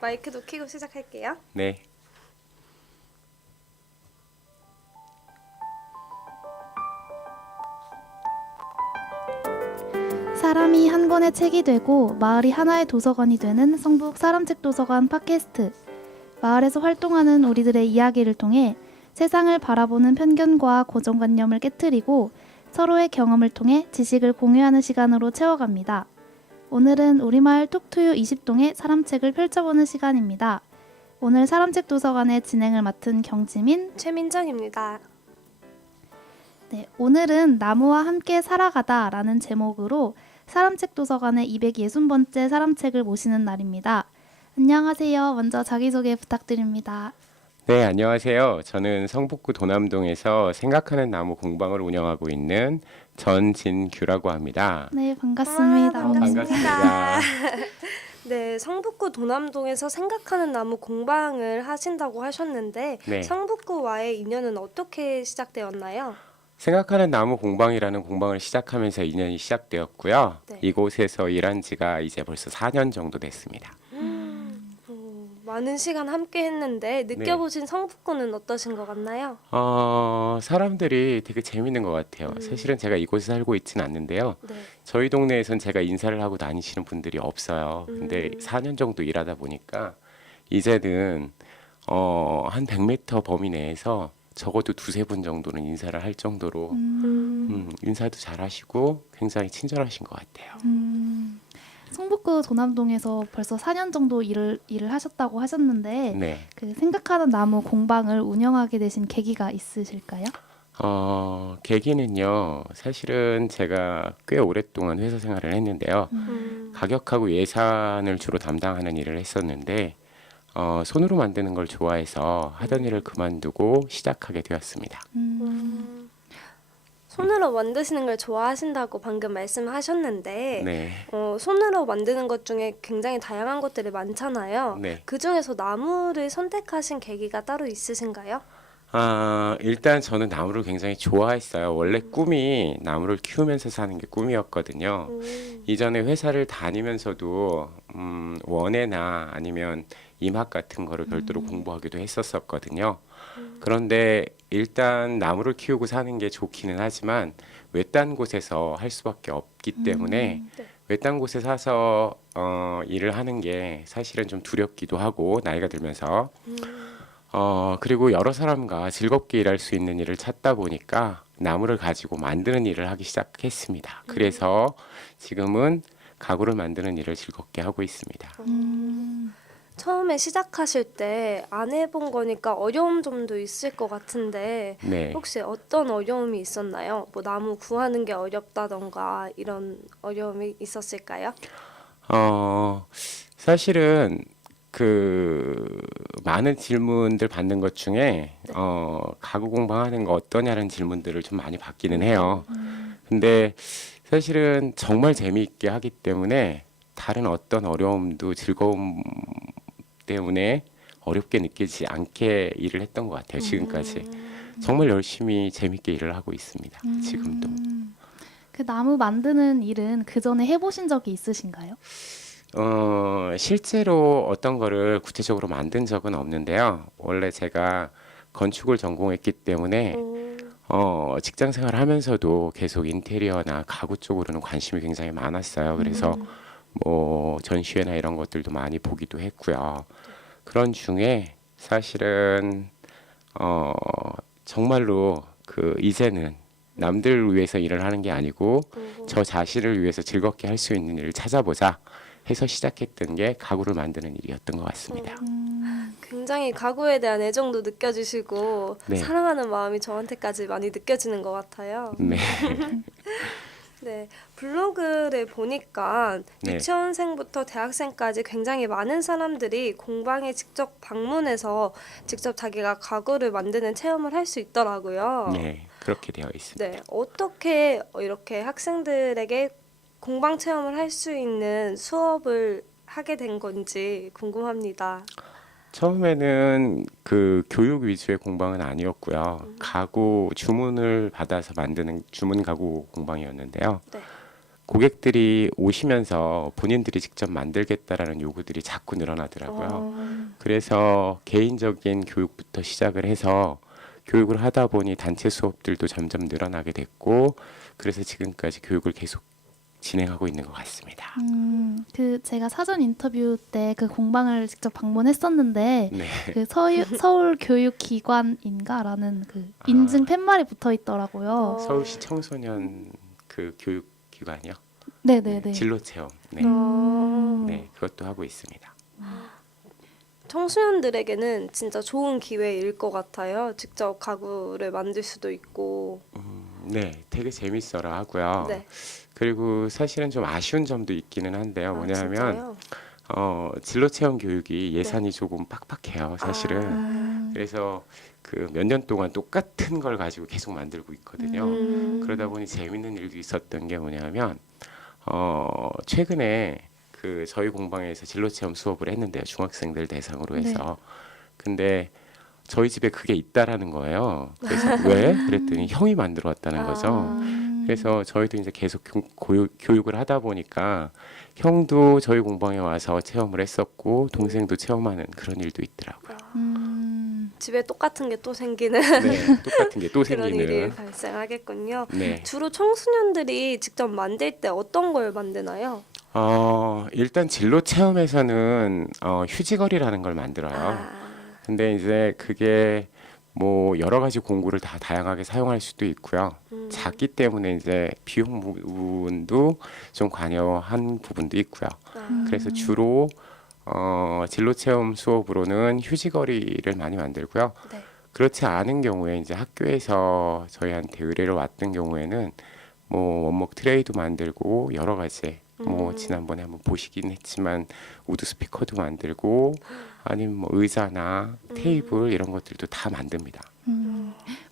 마이크도 켜고 시작할게요. 네. 사람이 한 권의 책이 되고 마을이 하나의 도서관이 되는 성북 사람책 도서관 팟캐스트. 마을에서 활동하는 우리들의 이야기를 통해 세상을 바라보는 편견과 고정관념을 깨트리고 서로의 경험을 통해 지식을 공유하는 시간으로 채워갑니다. 오늘은 우리 마을 톡투유 20동의 사람책을 펼쳐보는 시간입니다. 오늘 사람책 도서관의 진행을 맡은 경지민, 최민정입니다. 네, 오늘은 나무와 함께 살아가다 라는 제목으로 사람책 도서관의 260번째 사람책을 모시는 날입니다. 안녕하세요. 먼저 자기소개 부탁드립니다. 네, 안녕하세요. 저는 성북구 도남동에서 생각하는 나무 공방을 운영하고 있는 전진규라고 합니다. 네, 반갑습니다. 반갑습니다. 네, 성북구 도남동에서 생각하는 나무 공방을 하신다고 하셨는데 네. 성북구와의 인연은 어떻게 시작되었나요? 생각하는 나무 공방이라는 공방을 시작하면서 인연이 시작되었고요. 네. 이곳에서 일한 지가 이제 벌써 4년 정도 됐습니다. 많은 시간 함께 했는데 느껴보신 성북구는 어떠신 것 같나요? 사람들이 되게 재밌는 것 같아요. 사실은 제가 이곳에 살고 있지는 않는데요. 네. 저희 동네에선 제가 인사를 하고 다니시는 분들이 없어요. 근데 4년 정도 일하다 보니까 이제는 한 100m 범위 내에서 적어도 두세 분 정도는 인사를 할 정도로 인사도 잘하시고 굉장히 친절하신 것 같아요. 성북구 도남동에서 벌써 4년 정도 일을 하셨다고 하셨는데 네. 그 생각하는 나무 공방을 운영하게 되신 계기가 있으실까요? 계기는요. 사실은 제가 꽤 오랫동안 회사 생활을 했는데요. 가격하고 예산을 주로 담당하는 일을 했었는데 손으로 만드는 걸 좋아해서 하던 일을 그만두고 시작하게 되었습니다. 손으로 만드시는 걸 좋아하신다고 방금 말씀하셨는데 네. 손으로 만드는 것 중에 굉장히 다양한 것들이 많잖아요. 네. 그 중에서 나무를 선택하신 계기가 따로 있으신가요? 일단 저는 나무를 굉장히 좋아했어요. 원래 꿈이 나무를 키우면서 사는 게 꿈이었거든요. 이전에 회사를 다니면서도 원예나 아니면 임학 같은 거를 별도로 공부하기도 했었거든요. 그런데 일단 나무를 키우고 사는 게 좋기는 하지만 외딴 곳에서 할 수밖에 없기 때문에 네. 외딴 곳에 사서 일을 하는 게 사실은 좀 두렵기도 하고 나이가 들면서 그리고 여러 사람과 즐겁게 일할 수 있는 일을 찾다 보니까 나무를 가지고 만드는 일을 하기 시작했습니다. 그래서 지금은 가구를 만드는 일을 즐겁게 하고 있습니다. 처음에 시작하실 때 안 해본 거니까 어려운 점도 있을 것 같은데 네. 혹시 어떤 어려움이 있었나요? 뭐 나무 구하는 게 어렵다던가 이런 어려움이 있었을까요? 사실은 그 많은 질문들 받는 것 중에 가구 공방하는 거 어떠냐는 질문들을 좀 많이 받기는 해요. 근데 사실은 정말 재미있게 하기 때문에 다른 어떤 어려움도 즐거움 때문에 어렵게 느끼지 않게 일을 했던 것 같아요. 지금까지 정말 열심히 재밌게 일을 하고 있습니다. 지금도. 그 나무 만드는 일은 그 전에 해보신 적이 있으신가요? 실제로 어떤 거를 구체적으로 만든 적은 없는데요. 원래 제가 건축을 전공했기 때문에 직장 생활을 하면서도 계속 인테리어나 가구 쪽으로는 관심이 굉장히 많았어요. 그래서 뭐 전시회나 이런 것들도 많이 보기도 했고요. 그런 중에 사실은 정말로 그 이제는 남들을 위해서 일을 하는 게 아니고 저 자신을 위해서 즐겁게 할 수 있는 일을 찾아보자 해서 시작했던 게 가구를 만드는 일이었던 것 같습니다. 굉장히 가구에 대한 애정도 느껴지시고 네. 사랑하는 마음이 저한테까지 많이 느껴지는 것 같아요. 네. 네, 블로그를 보니까 네. 유치원생부터 대학생까지 굉장히 많은 사람들이 공방에 직접 방문해서 직접 자기가 가구를 만드는 체험을 할 수 있더라고요. 네, 그렇게 되어 있습니다. 네, 어떻게 이렇게 학생들에게 공방 체험을 할 수 있는 수업을 하게 된 건지 궁금합니다. 처음에는 그 교육 위주의 공방은 아니었고요. 가구 주문을 받아서 만드는 주문 가구 공방이었는데요. 네. 고객들이 오시면서 본인들이 직접 만들겠다라는 요구들이 자꾸 늘어나더라고요. 그래서 개인적인 교육부터 시작을 해서 교육을 하다 보니 단체 수업들도 점점 늘어나게 됐고 그래서 지금까지 교육을 계속 진행하고 있는 것 같습니다. 그 제가 사전 인터뷰 때 그 공방을 직접 방문했었는데 네. 그 서울 교육기관인가라는 그 인증 팻말이 붙어 있더라고요. 서울시 청소년 그 교육기관이요. 네네네. 진로 체험. 네. 네, 그것도 하고 있습니다. 청소년들에게는 진짜 좋은 기회일 것 같아요. 직접 가구를 만들 수도 있고. 네, 되게 재밌어라 하고요. 네. 그리고 사실은 좀 아쉬운 점도 있기는 한데요. 뭐냐면 진짜요? 진로 체험 교육이 예산이 조금 빡빡해요, 사실은. 아. 그래서 그 몇 년 동안 똑같은 걸 가지고 계속 만들고 있거든요. 그러다 보니 재밌는 일도 있었던 게 뭐냐면 최근에 그 저희 공방에서 진로 체험 수업을 했는데요. 중학생들 대상으로 해서. 근데 저희 집에 그게 있다라는 거예요. 그래서 왜? 그랬더니 형이 만들어 왔다는 거죠. 그래서 저희도 이제 계속 교육을 하다 보니까 형도 저희 공방에 와서 체험을 했었고 동생도 체험하는 그런 일도 있더라고요. 집에 똑같은 게 또 생기는 네, 똑같은 게 또 그런 일이 생기는. 발생하겠군요. 네. 주로 청소년들이 직접 만들 때 어떤 걸 만드나요? 일단 진로 체험에서는 휴지거리라는 걸 만들어요. 아, 근데 이제 그게 뭐 여러 가지 공구를 다 다양하게 사용할 수도 있고요. 작기 때문에 이제 비용 부분도 좀 관여한 부분도 있고요. 그래서 주로 진로 체험 수업으로는 휴지거리를 많이 만들고요. 네. 그렇지 않은 경우에 이제 학교에서 저희한테 의뢰를 왔던 경우에는 뭐 원목 트레이도 만들고 여러 가지 뭐 지난번에 한번 보시긴 했지만 우드 스피커도 만들고 아니면 뭐 의자나 테이블 이런 것들도 다 만듭니다.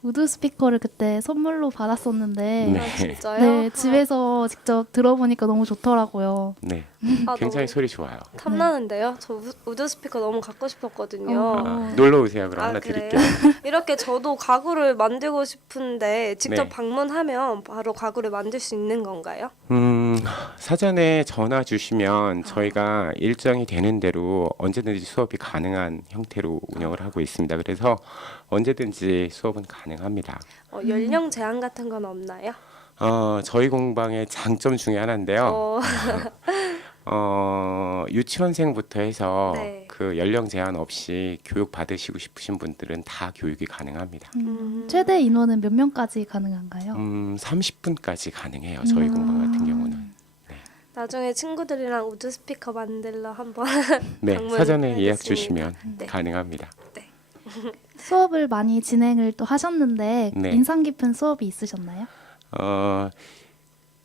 우드 스피커를 그때 선물로 받았었는데 네. 아, 진짜요? 네, 집에서 직접 들어보니까 너무 좋더라고요. 네, 아, 굉장히 너무 소리 좋아요. 탐나는데요. 저 우드 스피커 너무 갖고 싶었거든요. 놀러 오세요. 그럼 아, 하나 그래요? 드릴게요. 이렇게 저도 가구를 만들고 싶은데 직접 네. 방문하면 바로 가구를 만들 수 있는 건가요? 사전에 전화 주시면 저희가 일정이 되는 대로 언제든지 수업이 가능한 형태로 운영을 하고 있습니다. 그래서 언제든지 수업은 가능합니다. 연령 제한 같은 건 없나요? 저희 공방의 장점 중에 하나인데요. 유치원생부터 해서 네. 그 연령 제한 없이 교육 받으시고 싶으신 분들은 다 교육이 가능합니다. 최대 인원은 몇 명까지 가능한가요? 30분까지 가능해요. 저희 공방 같은 경우는. 나중에 친구들이랑 우드 스피커 만들러 한번 네, 방문하겠습니다. 사전에 예약 주시면 네. 가능합니다. 수업을 많이 진행을 또 하셨는데 네. 인상 깊은 수업이 있으셨나요?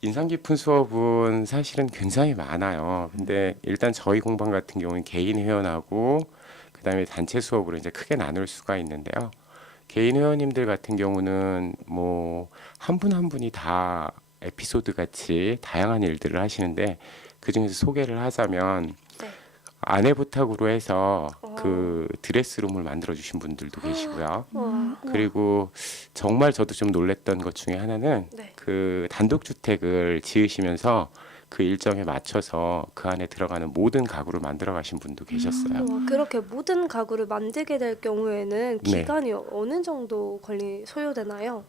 인상 깊은 수업은 사실은 굉장히 많아요. 근데 일단 저희 공방 같은 경우는 개인 회원하고 그다음에 단체 수업으로 이제 크게 나눌 수가 있는데요. 개인 회원님들 같은 경우는 뭐 한 분 한 분이 다 에피소드 같이 다양한 일들을 하시는데 그 중에서 소개를 하자면 네. 아내 부탁으로 해서 그 드레스룸을 만들어 주신 분들도 계시고요. 와. 그리고 정말 저도 좀 놀랬던 것 중에 하나는 네. 그 단독주택을 지으시면서 그 일정에 맞춰서 그 안에 들어가는 모든 가구를 만들어 가신 분도 계셨어요. 와, 그렇게 모든 가구를 만들게 될 경우에는 네. 기간이 어느 정도 소요되나요?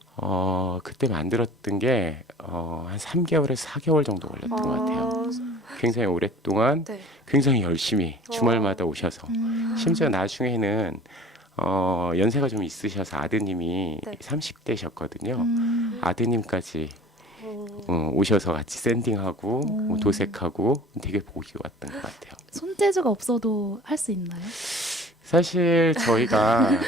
그때 만들었던 게 한 3개월에서 4개월 정도 걸렸던 것 같아요. 굉장히 오랫동안 네. 굉장히 열심히 주말마다 오셔서 심지어 나중에는 연세가 좀 있으셔서 아드님이 네. 30대셨거든요. 아드님까지 오셔서 같이 샌딩하고 뭐 도색하고 되게 보기 왔던 것 같아요. 손재주가 없어도 할 수 있나요? 사실 저희가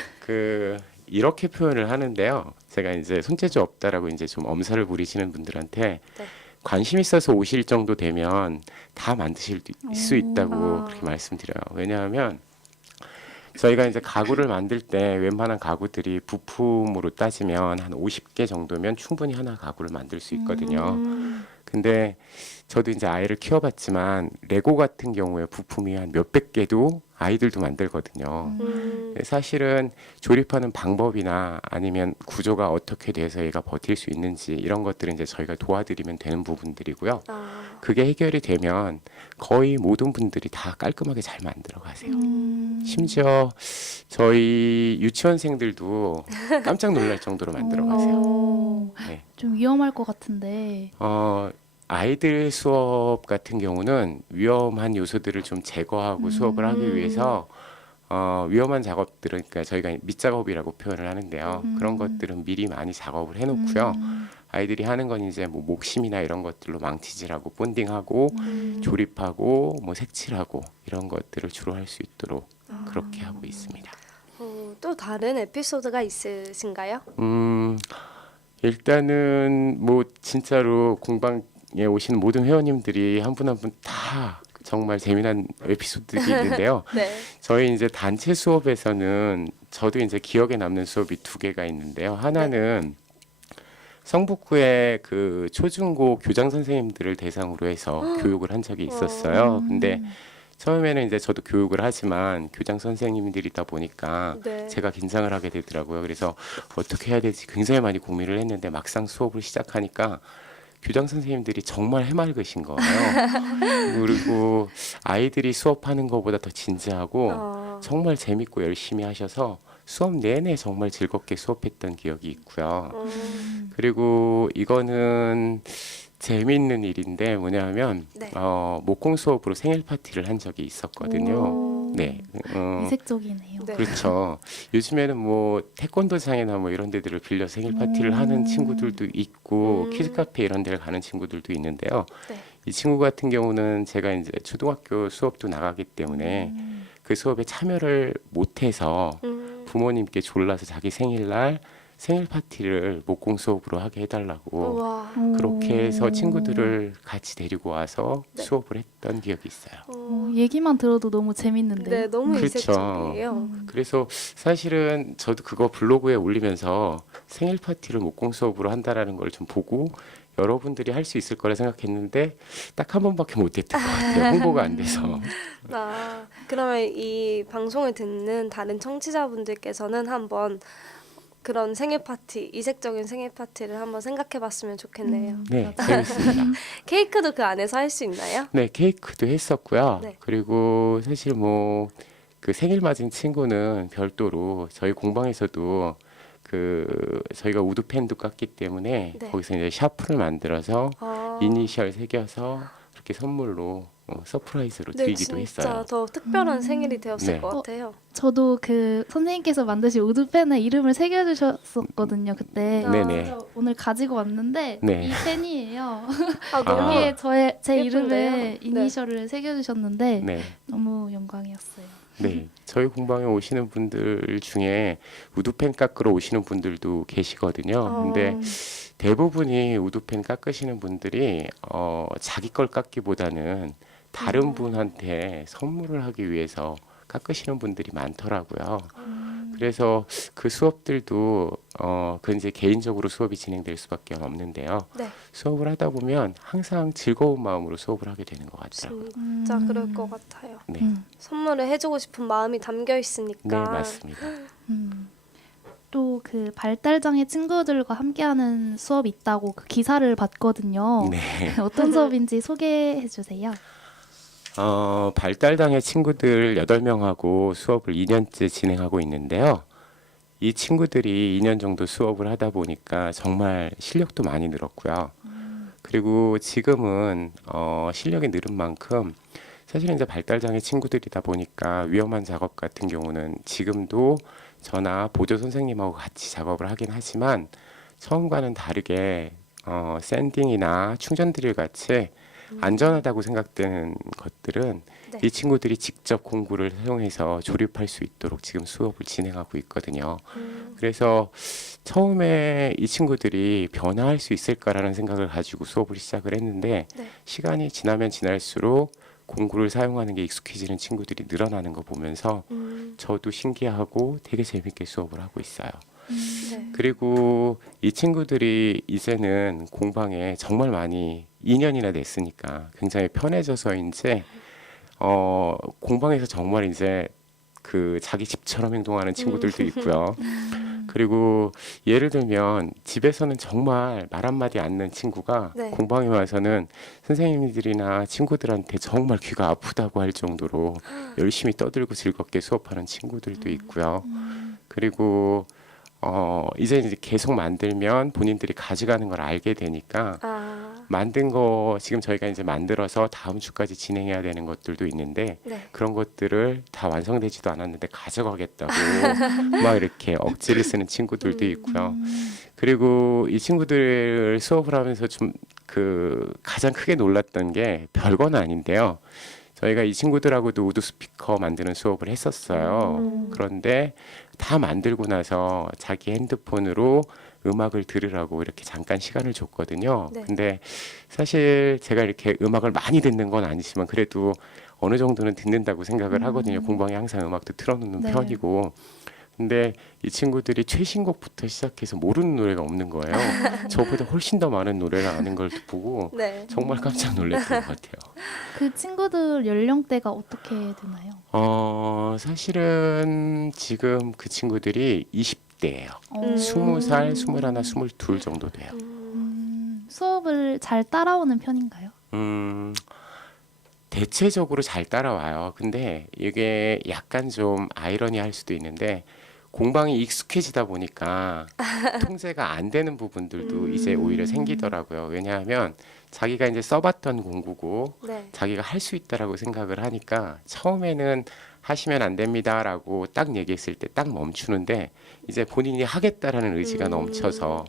이렇게 표현을 하는데요. 제가 이제 손재주 없다라고 이제 좀 엄살을 부리시는 분들한테 네. 관심 있어서 오실 정도 되면 다 만드실 수 있다고 아. 그렇게 말씀드려요. 왜냐하면 저희가 이제 가구를 만들 때 웬만한 가구들이 부품으로 따지면 한 50개 정도면 충분히 하나 가구를 만들 수 있거든요. 근데 저도 이제 아이를 키워봤지만 레고 같은 경우에 부품이 한 몇백 개도 아이들도 만들거든요. 사실은 조립하는 방법이나 아니면 구조가 어떻게 돼서 얘가 버틸 수 있는지 이런 것들은 이제 저희가 도와드리면 되는 부분들이고요. 아, 그게 해결이 되면 거의 모든 분들이 다 깔끔하게 잘 만들어 가세요. 심지어 저희 유치원생들도 깜짝 놀랄 정도로 만들어 가세요. 오, 네. 좀 위험할 것 같은데. 아이들 수업 같은 경우는 위험한 요소들을 좀 제거하고 수업을 하기 위해서 위험한 작업들은 그러니까 저희가 밑작업이라고 표현을 하는데요. 그런 것들은 미리 많이 작업을 해놓고요. 아이들이 하는 건 이제 뭐 목심이나 이런 것들로 망치질하고 본딩하고 조립하고 뭐 색칠하고 이런 것들을 주로 할 수 있도록 그렇게 하고 있습니다. 또 다른 에피소드가 있으신가요? 일단은 뭐 진짜로 공방에 오신 모든 회원님들이 한 분 한 분 다 정말 재미난 에피소드들이 있는데요. 네. 저희 이제 단체 수업에서는 저도 이제 기억에 남는 수업이 두 개가 있는데요. 하나는 성북구의 그 초중고 교장 선생님들을 대상으로 해서 교육을 한 적이 있었어요. 근데 처음에는 이제 저도 교육을 하지만 교장 선생님들이다 보니까 네. 제가 긴장을 하게 되더라고요. 그래서 어떻게 해야 될지 굉장히 많이 고민을 했는데 막상 수업을 시작하니까 교장 선생님들이 정말 해맑으신 거예요. 그리고 아이들이 수업하는 것보다 더 진지하고 정말 재밌고 열심히 하셔서 수업 내내 정말 즐겁게 수업했던 기억이 있고요. 그리고 이거는 재미있는 일인데 뭐냐면 네. 목공 수업으로 생일 파티를 한 적이 있었거든요. 네. 이색적이네요. 네. 그렇죠. 요즘에는 뭐 태권도장이나 뭐 이런 데들을 빌려 생일 파티를 하는 친구들도 있고 키즈 카페 이런 데를 가는 친구들도 있는데요. 네. 이 친구 같은 경우는 제가 이제 초등학교 수업도 나가기 때문에 그 수업에 참여를 못해서 부모님께 졸라서 자기 생일날 생일 파티를 목공 수업으로 하게 해달라고 우와. 그렇게 해서 친구들을 같이 데리고 와서 수업을 했던 기억이 있어요. 얘기만 들어도 너무 재밌는데요. 네, 너무 그렇죠. 이색적이에요. 그래서 사실은 저도 그거 블로그에 올리면서 생일 파티를 목공 수업으로 한다라는 걸 좀 보고 여러분들이 할 수 있을 거라 생각했는데 딱 한 번밖에 못했던 것 같아요. 홍보가 안 돼서. 그러면 이 방송을 듣는 다른 청취자분들께서는 한번 그런 생일 파티, 이색적인 생일 파티를 한번 생각해봤으면 좋겠네요. 네, 재밌습니다. 케이크도 그 안에서 할 수 있나요? 네, 케이크도 했었고요. 네. 그리고 사실 뭐 그 생일 맞은 친구는 별도로 저희 공방에서도 그 저희가 우드펜도 깠기 때문에 네. 거기서 이제 샤프를 만들어서 아, 이니셜 새겨서 그렇게 선물로 서프라이즈로 네, 드리기도 진짜 했어요. 더 특별한 생일이 되었을 네. 것 같아요. 저도 그 선생님께서 만드신 우드펜에 이름을 새겨주셨었거든요. 그때. 아. 네네. 그래서 오늘 가지고 왔는데 네. 이 펜이에요. 아, 너무 여기에 제 예쁜데요? 이름에 네. 이니셜을 새겨주셨는데 네. 너무 영광이었어요. 네, 저희 공방에 오시는 분들 중에 우드펜 깎으러 오시는 분들도 계시거든요. 근데 대부분이 우드펜 깎으시는 분들이 자기 걸 깎기보다는 다른 분한테 선물을 하기 위해서 깎으시는 분들이 많더라고요. 그래서 그 수업들도 그 이제 개인적으로 수업이 진행될 수밖에 없는데요. 네. 수업을 하다 보면 항상 즐거운 마음으로 수업을 하게 되는 것 같더라고요. 진짜 그럴 것 같아요. 네, 선물을 해주고 싶은 마음이 담겨 네 있으니까. 맞습니다. 또 그 발달장애 친구들과 함께하는 수업이 있다고 그 기사를 봤거든요. 네. 어떤 수업인지 소개해 주세요. 발달장애 친구들 8명하고 수업을 2년째 진행하고 있는데요. 이 친구들이 2년 정도 수업을 하다 보니까 정말 실력도 많이 늘었고요. 그리고 지금은 실력이 늘은 만큼 사실은 이제 발달장애 친구들이다 보니까 위험한 작업 같은 경우는 지금도 저나 보조 선생님하고 같이 작업을 하긴 하지만 처음과는 다르게 샌딩이나 충전 드릴 같이 안전하다고 생각되는 것들은 네. 이 친구들이 직접 공구를 사용해서 조립할 수 있도록 지금 수업을 진행하고 있거든요. 그래서 처음에 이 친구들이 변화할 수 있을까라는 생각을 가지고 수업을 시작을 했는데 네. 시간이 지나면 지날수록 공구를 사용하는 게 익숙해지는 친구들이 늘어나는 거 보면서 저도 신기하고 되게 재밌게 수업을 하고 있어요. 네. 그리고 이 친구들이 이제는 공방에 정말 많이 2년이나 됐으니까 굉장히 편해져서 이제 공방에서 정말 이제 그 자기 집처럼 행동하는 친구들도 있고요. 그리고 예를 들면 집에서는 정말 말 한마디 않는 친구가 네. 공방에 와서는 선생님들이나 친구들한테 정말 귀가 아프다고 할 정도로 열심히 떠들고 즐겁게 수업하는 친구들도 있고요. 그리고 이제 계속 만들면 본인들이 가져가는 걸 알게 되니까 만든 거 지금 저희가 이제 만들어서 다음 주까지 진행해야 되는 것들도 있는데 네. 그런 것들을 다 완성되지도 않았는데 가져가겠다고 막 이렇게 억지를 쓰는 친구들도 있고요. 그리고 이 친구들 수업을 하면서 좀 그 가장 크게 놀랐던 게 별건 아닌데요. 저희가 이 친구들하고도 우드 스피커 만드는 수업을 했었어요. 그런데 다 만들고 나서 자기 핸드폰으로 음악을 들으라고 이렇게 잠깐 시간을 줬거든요. 네. 근데 사실 제가 이렇게 음악을 많이 듣는 건 아니지만 그래도 어느 정도는 듣는다고 생각을 하거든요. 공방에 항상 음악도 틀어놓는 네. 편이고. 근데 이 친구들이 최신곡부터 시작해서 모르는 노래가 없는 거예요. 저보다 훨씬 더 많은 노래를 아는 걸 보고 네. 정말 깜짝 놀랐던 것 같아요. 그 친구들 연령대가 어떻게 되나요? 사실은 지금 그 친구들이 20대예요. 20살, 21, 22 정도 돼요. 수업을 잘 따라오는 편인가요? 대체적으로 잘 따라와요. 근데 이게 약간 좀 아이러니할 수도 있는데 공방이 익숙해지다 보니까 통제가 안 되는 부분들도 이제 오히려 생기더라고요. 왜냐하면 자기가 이제 써봤던 공부고 네. 자기가 할 수 있다라고 생각을 하니까 처음에는 하시면 안 됩니다라고 딱 얘기했을 때 딱 멈추는데 이제 본인이 하겠다라는 의지가 넘쳐서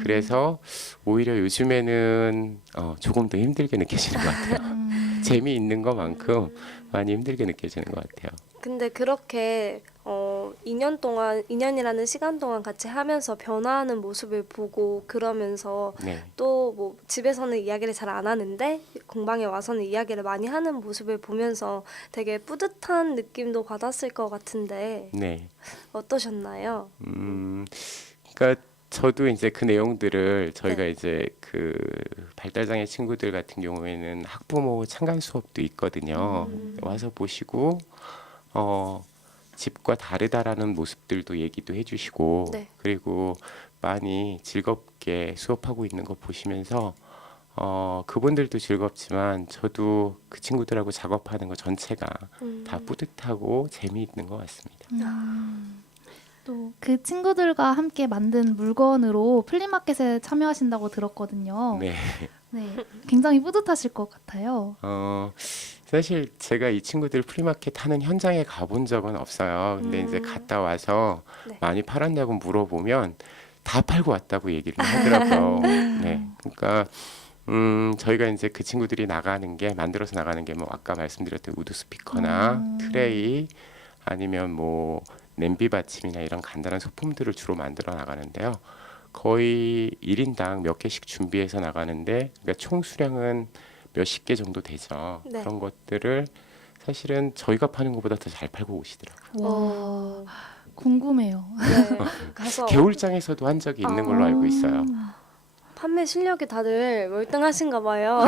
그래서 오히려 요즘에는 조금 더 힘들게 느껴지는 것 같아요. 재미있는 것만큼 많이 힘들게 느껴지는 것 같아요. 근데 그렇게 2년 동안 2년이라는 시간 동안 같이 하면서 변화하는 모습을 보고 그러면서 네. 또 뭐 집에서는 이야기를 잘 안 하는데 공방에 와서는 이야기를 많이 하는 모습을 보면서 되게 뿌듯한 느낌도 받았을 것 같은데 네. 어떠셨나요? 그러니까 저도 이제 그 내용들을 저희가 네. 이제 그 발달장애 친구들 같은 경우에는 학부모 참관 수업도 있거든요. 와서 보시고 집과 다르다라는 모습들도 얘기도 해주시고 네. 그리고 많이 즐겁게 수업하고 있는 거 보시면서 그분들도 즐겁지만 저도 그 친구들하고 작업하는 거 전체가 다 뿌듯하고 재미있는 것 같습니다. 또 그 친구들과 함께 만든 물건으로 플리마켓에 참여하신다고 들었거든요. 네. 네, 굉장히 뿌듯하실 것 같아요. 사실 제가 이 친구들 프리마켓 하는 현장에 가본 적은 없어요. 근데 이제 갔다 와서 네. 많이 팔았냐고 물어보면 다 팔고 왔다고 얘기를 하더라고요. 네. 그러니까 저희가 이제 그 친구들이 나가는 게 만들어서 나가는 게 뭐 아까 말씀드렸던 우드 스피커나 트레이 아니면 뭐 냄비 받침이나 이런 간단한 소품들을 주로 만들어 나가는데요. 거의 1인당 몇 개씩 준비해서 나가는데 그러니까 총 수량은 몇십 개 정도 되죠. 네. 그런 것들을 사실은 저희가 파는 것보다 더 잘 팔고 오시더라고요. 와, 궁금해요. 네. 가서 개울장에서도 한 적이 있는 걸로 알고 있어요. 판매 실력이 다들 월등하신가 봐요.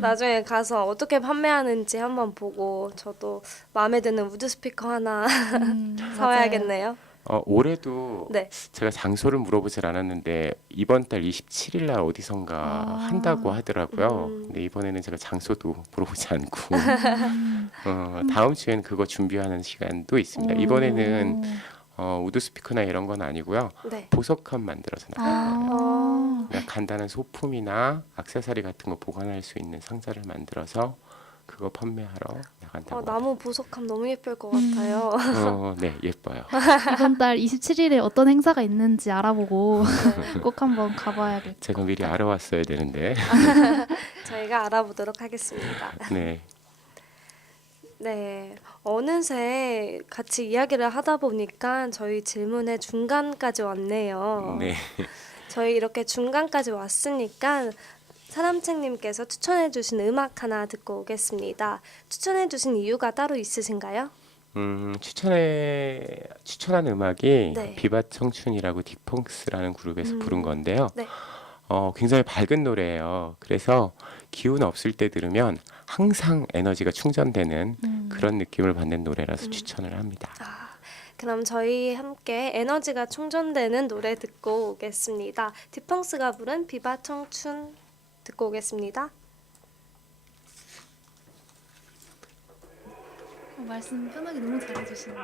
나중에 가서 어떻게 판매하는지 한번 보고 저도 마음에 드는 우드 스피커 하나 사와야겠네요. 올해도 네. 제가 장소를 물어보질 않았는데 이번 달 27일 날 어디선가 한다고 하더라고요. 근데 이번에는 제가 장소도 물어보지 않고 다음 주에는 그거 준비하는 시간도 있습니다. 이번에는 우드 스피커나 이런 건 아니고요. 네. 보석함 만들어서 나가요. 그냥 간단한 소품이나 액세서리 같은 거 보관할 수 있는 상자를 만들어서 그거 판매하러 나간다고. 나무 보석함 너무 예쁠 것 같아요. 네, 예뻐요. 이번 달 27일에 어떤 행사가 있는지 알아보고 꼭 한번 가봐야겠다. 제가 미리 알아왔어야 되는데. 저희가 알아보도록 하겠습니다. 네. 네, 어느새 같이 이야기를 하다 보니까 저희 질문의 중간까지 왔네요. 네. 저희 이렇게 중간까지 왔으니까 사람책님께서 추천해주신 음악 하나 듣고 오겠습니다. 추천해주신 이유가 따로 있으신가요? 추천한 음악이 네. 비바 청춘이라고 딕펑스라는 그룹에서 부른 건데요. 네. 굉장히 밝은 노래예요. 그래서 기운 없을 때 들으면 항상 에너지가 충전되는 그런 느낌을 받는 노래라서 추천을 합니다. 그럼 저희 함께 에너지가 충전되는 노래 듣고 오겠습니다. 디펑스가 부른 비바 청춘 듣고 오겠습니다. 말씀 편하게 너무 잘해주시는데.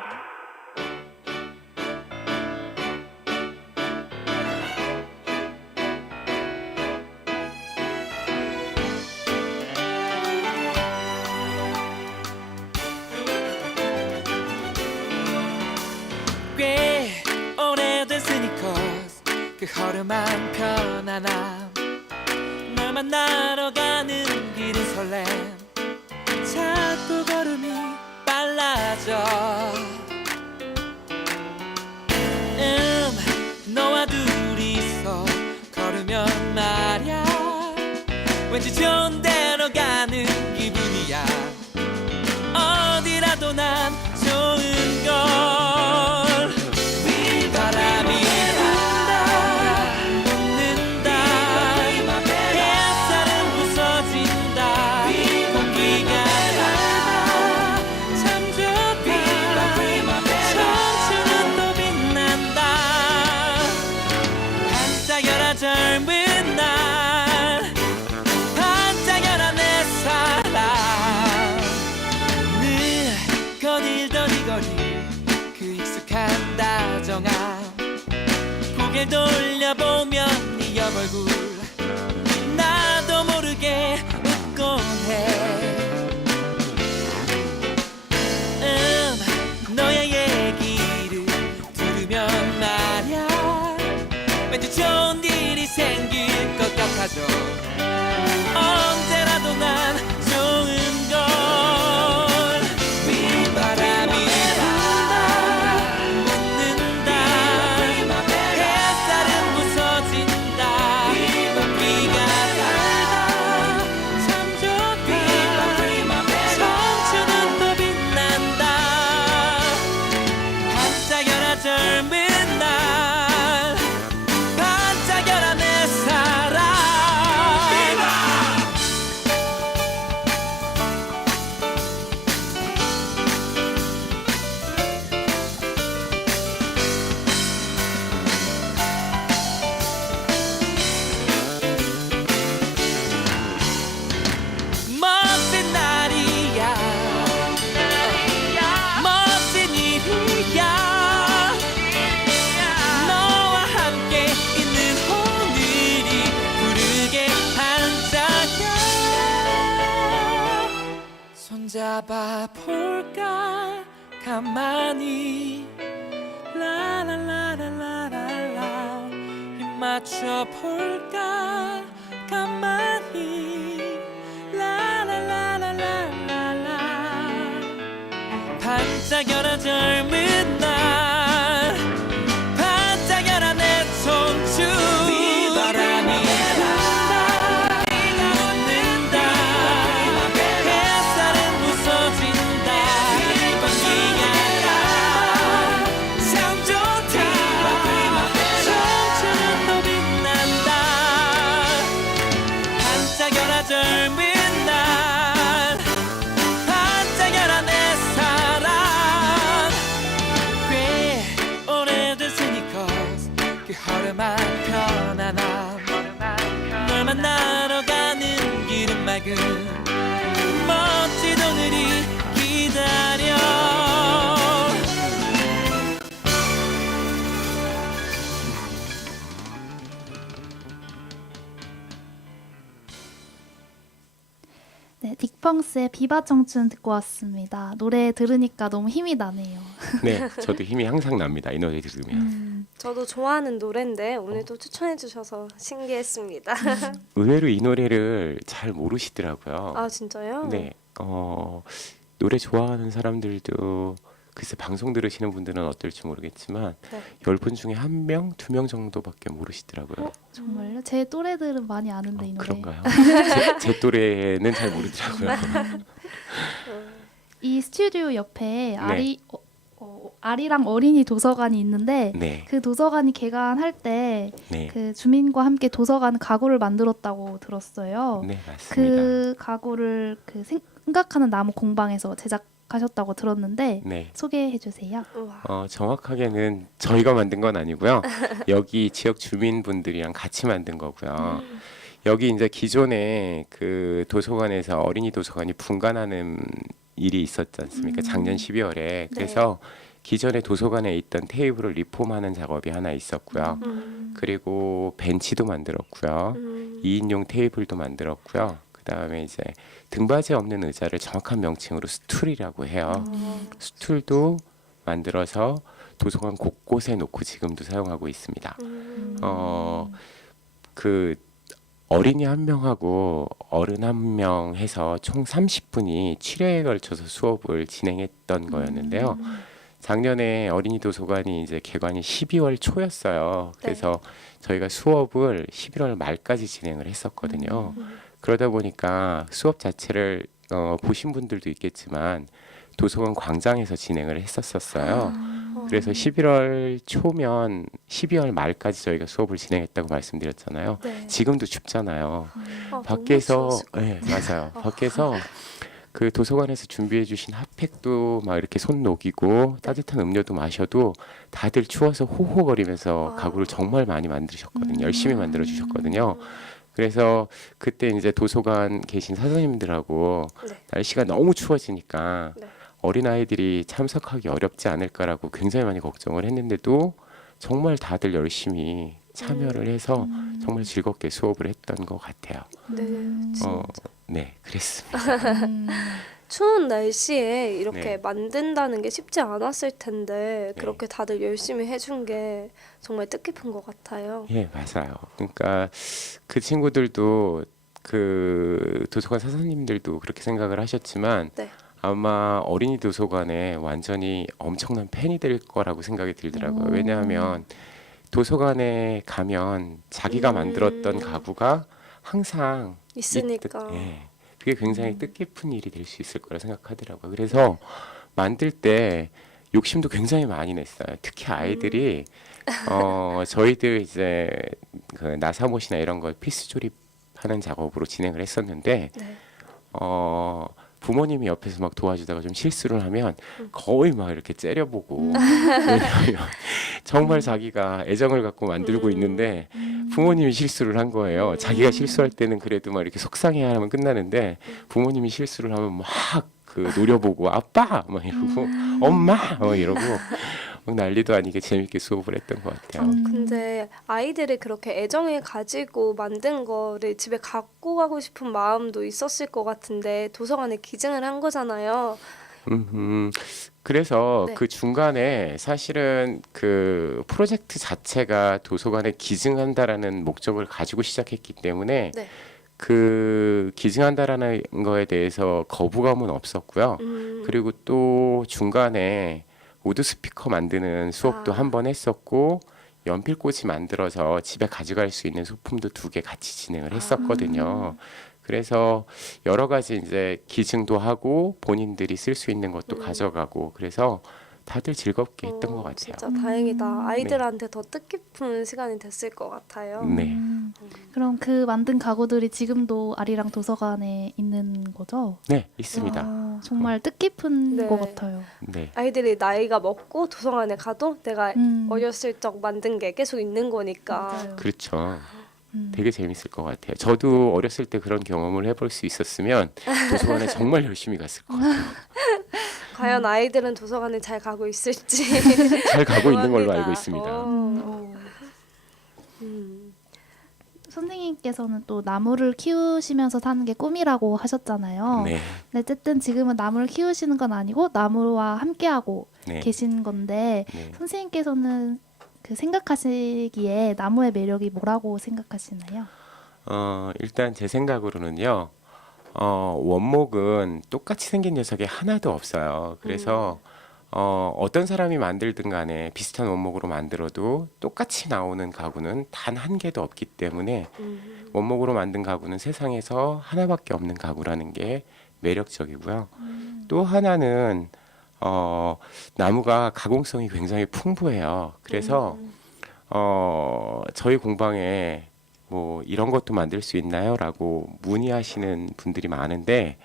꽤 오래된 스니커스 그 허름한 편안함 널 만나러 가는 길은 설렘 자꾸 걸음이 빨라져 너와 둘이서 걸으면 말야 왠지 좋은 데로 가는 기분이야 어디라도 난 좋은 걸 바람이 분다 웃는다 햇살은 부서진다 공기가 맑아 참 좋다 청춘은 또 빛난다 반짝여라 젊은 날 반짝여라 내 사랑 늘 거닐던 이 거리 그 익숙한 다정함 고개 돌려보면 네 옆 얼굴 나도 모르게 웃곤 해 너의 얘기를 들으면 말야 왠지 좋은 일이 생길 것 같아져 언제라도 난 좋은 걸 바람이 분다 웃는다 햇살은 부서진다 공기가 맑아 참 좋다 청춘은 또 빛난다 반짝여라 젊은 날 반짝여라 내 사랑 멋진 날이야 멋진 일이야 너와 함께 있는 오늘이 부르게 반짝여 손잡아 볼까 가만히 라라라라라라라 입 맞춰 볼까 가만히 라라라라라라라 반짝여라 젊은 날 반짝여라 내 청춘 바람이 분다 웃는다 햇살은 부서진다 공기가 맑아 참 좋다 청춘은 또 빛난다 반짝여라 젊은 날 반짝여라 내 사랑 꽤 오래된 스니커스 그 허름한 편안함 널 만나러 가는 길은 맑은 멋진 오늘이 기다려 네, 딕펑스의 비바 청춘 듣고 왔습니다. 노래 들으니까 너무 힘이 나네요. 네, 저도 힘이 항상 납니다. 이 노래 들으면. 저도 좋아하는 노래인데 오늘도 추천해 주셔서 신기했습니다. 의외로 이 노래를 잘 모르시더라고요. 아 진짜요? 네, 노래 좋아하는 사람들도 글쎄 방송 들으시는 분들은 어떨지 모르겠지만 네. 10분 중에 1명, 2명 정도밖에 모르시더라고요. 정말요? 제 또래들은 많이 아는데 이 노래. 그런가요? 제 또래는 잘 모르더라고요. 이 스튜디오 옆에 아리랑 어린이 도서관이 있는데 네, 그 도서관이 개관할 때 네, 그 주민과 함께 도서관 가구를 만들었다고 들었어요. 네, 맞습니다. 그 가구를 그 생각하는 나무 공방에서 제작하셨다고 들었는데 네. 소개해 주세요. 우와. 정확하게는 저희가 만든 건 아니고요. 여기 지역 주민분들이랑 같이 만든 거고요. 여기 이제 기존에 그 도서관에서 어린이 도서관이 분관하는 일이 있었지 않습니까? 작년 12월에. 그래서 기존에 도서관에 있던 테이블을 리폼하는 작업이 하나 있었고요. 그리고 벤치도 만들었고요. 2인용 테이블도 만들었고요. 그다음에 이제 등받이 없는 의자를 정확한 명칭으로 스툴이라고 해요. 스툴도 만들어서 도서관 곳곳에 놓고 지금도 사용하고 있습니다. 그 어린이 한 명하고 어른 한 명 해서 총 30분이 7회에 걸쳐서 수업을 진행했던 거였는데요. 작년에 어린이 도서관이 이제 개관이 12월 초였어요. 그래서 저희가 수업을 11월 말까지 진행을 했었거든요. 그러다 보니까 수업 자체를 보신 분들도 있겠지만 도서관 광장에서 진행을 했었어요. 그래서 11월 초면 12월 말까지 저희가 수업을 진행했다고 말씀드렸잖아요. 네. 지금도 춥잖아요. 너무 밖에서 추웠을 것 네, 맞아요. 밖에서 그 도서관에서 준비해 주신 핫팩도 막 이렇게 손 녹이고 따뜻한 음료도 마셔도 다들 추워서 호호거리면서 가구를 정말 많이 만드셨거든요. 열심히 만들어 주셨거든요. 그래서 그때 이제 도서관 계신 사장님들하고 네. 날씨가 너무 추워지니까 네. 어린아이들이 참석하기 어렵지 않을까라고 굉장히 많이 걱정을 했는데도 정말 다들 열심히 참여를 해서 정말 즐겁게 수업을 했던 것 같아요. 네, 진짜. 네, 그랬습니다. 추운 날씨에 이렇게 네. 만든다는 게 쉽지 않았을 텐데 그렇게 다들 열심히 해준 게 정말 뜻깊은 것 같아요. 예, 맞아요. 그러니까 그 친구들도 그 도서관 사장님들도 그렇게 생각을 하셨지만 네. 아마 어린이 도서관에 완전히 엄청난 팬이 될 거라고 생각이 들더라고요. 왜냐하면 도서관에 가면 자기가 만들었던 가구가 항상 있으니까. 예, 그게 굉장히 뜻깊은 일이 될 수 있을 거라 생각하더라고요. 그래서 만들 때 욕심도 굉장히 많이 냈어요. 특히 아이들이 저희들 이제 그 나사못이나 이런 걸 피스 조립하는 작업으로 진행을 했었는데 네. 부모님이 옆에서 막 도와주다가 좀 실수를 하면 거의 막 이렇게 째려보고 왜냐하면 정말 자기가 애정을 갖고 만들고 있는데 부모님이 실수를 한 거예요. 자기가 실수할 때는 그래도 막 이렇게 속상해하면 끝나는데 부모님이 실수를 하면 막 그 노려보고 아빠 막 이러고 엄마 막 이러고 막 난리도 아니게 재밌게 수업을 했던 것 같아요. 근데 아이들이 그렇게 애정을 가지고 만든 거를 집에 갖고 가고 싶은 마음도 있었을 것 같은데 도서관에 기증을 한 거잖아요. 그래서 네. 그 중간에 사실은 그 프로젝트 자체가 도서관에 기증한다라는 목적을 가지고 시작했기 때문에 네. 그 기증한다라는 거에 대해서 거부감은 없었고요. 그리고 또 중간에 우드 스피커 만드는 수업도 한 번 했었고 연필꽂이 만들어서 집에 가져갈 수 있는 소품도 2개 같이 진행을 했었거든요. 그래서 여러 가지 이제 기증도 하고 본인들이 쓸 수 있는 것도 가져가고 그래서 다들 즐겁게 했던 것 같아요. 진짜 다행이다. 아이들한테 더 뜻깊은 시간이 됐을 것 같아요. 네. 그럼 그 만든 가구들이 지금도 아리랑 도서관에 있는 거죠? 네, 있습니다. 정말 뜻깊은 네. 것 같아요. 네. 아이들이 나이가 먹고 도서관에 가도 내가 어렸을 적 만든 게 계속 있는 거니까. 맞아요. 그렇죠. 되게 재밌을 것 같아요. 저도 어렸을 때 그런 경험을 해볼 수 있었으면 도서관에 정말 열심히 갔을 것 같아요. 과연 아이들은 도서관에 잘 가고 있을지. 잘 가고 있는 걸로 궁금합니다. 알고 있습니다. 선생님께서는 또 나무를 키우시면서 사는 게 꿈이라고 하셨잖아요. 네. 근데 어쨌든 지금은 나무를 키우시는 건 아니고 나무와 함께하고 네. 계신 건데 네. 선생님께서는 그 생각하시기에 나무의 매력이 뭐라고 생각하시나요? 일단 제 생각으로는요. 원목은 똑같이 생긴 녀석이 하나도 없어요. 그래서 어떤 사람이 만들든 간에 비슷한 원목으로 만들어도 똑같이 나오는 가구는 단 한 개도 없기 때문에 원목으로 만든 가구는 세상에서 하나밖에 없는 가구라는 게 매력적이고요. 또 하나는 나무가 가공성이 굉장히 풍부해요. 그래서 저희 공방에 뭐 이런 것도 만들 수 있나요?라고 문의하시는 분들이 많은데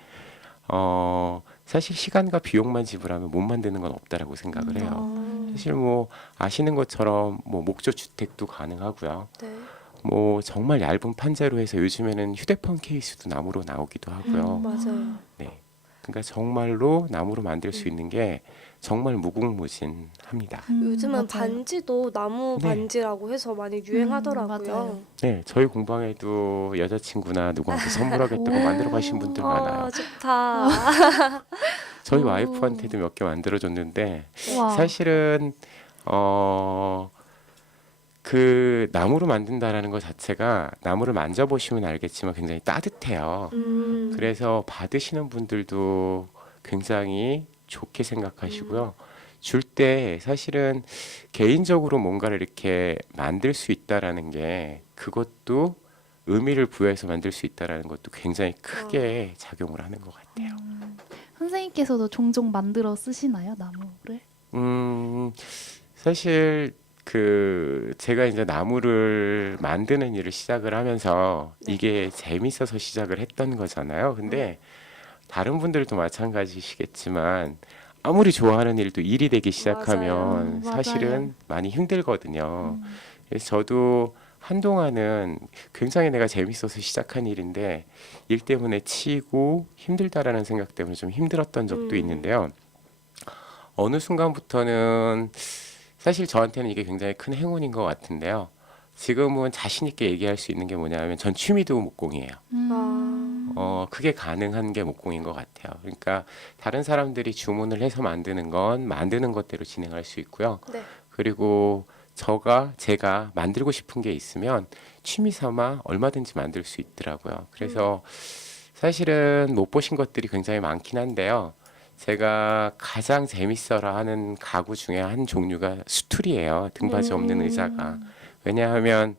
사실 시간과 비용만 지불하면 못 만드는 건 없다라고 생각을 해요. 사실 뭐 아시는 것처럼 뭐 목조 주택도 가능하고요. 네. 뭐 정말 얇은 판재로 해서 요즘에는 휴대폰 케이스도 나무로 나오기도 하고요. 맞아요. 네. 그러니까 정말로 나무로 만들 수 있는 게 정말 무궁무진합니다. 요즘은 맞아요. 반지도 나무 네. 반지라고 해서 많이 유행하더라고요. 맞아요. 네, 저희 공방에도 여자친구나 누구한테 선물하겠다고 만들어 가신 분들 많아요. 좋다. 저희 오. 와이프한테도 몇 개 만들어줬는데 와. 사실은 그 나무로 만든다라는 것 자체가 나무를 만져보시면 알겠지만 굉장히 따뜻해요. 그래서 받으시는 분들도 굉장히 좋게 생각하시고요. 줄 때 사실은 개인적으로 뭔가를 이렇게 만들 수 있다라는 게 그것도 의미를 부여해서 만들 수 있다라는 것도 굉장히 크게 작용을 하는 것 같아요. 선생님께서도 종종 만들어 쓰시나요, 나무를? 사실 그 제가 이제 나무를 만드는 일을 시작을 하면서 이게 재밌어서 시작을 했던 거잖아요. 근데 다른 분들도 마찬가지시겠지만 아무리 좋아하는 일도 일이 되기 시작하면 맞아요. 사실은 많이 힘들거든요. 그래서 저도 한동안은 굉장히 내가 재밌어서 시작한 일인데 일 때문에 치이고 힘들다라는 생각 때문에 좀 힘들었던 적도 있는데요. 어느 순간부터는 사실 저한테는 이게 굉장히 큰 행운인 것 같은데요. 지금은 자신 있게 얘기할 수 있는 게 뭐냐면 전 취미도 목공이에요. 그게 가능한 게 목공인 것 같아요. 그러니까 다른 사람들이 주문을 해서 만드는 건 만드는 것대로 진행할 수 있고요. 네. 그리고 제가 만들고 싶은 게 있으면 취미 삼아 얼마든지 만들 수 있더라고요. 그래서 사실은 못 보신 것들이 굉장히 많긴 한데요. 제가 가장 재밌어라 하는 가구 중에 한 종류가 스툴이에요. 등받이 없는 의자가. 왜냐하면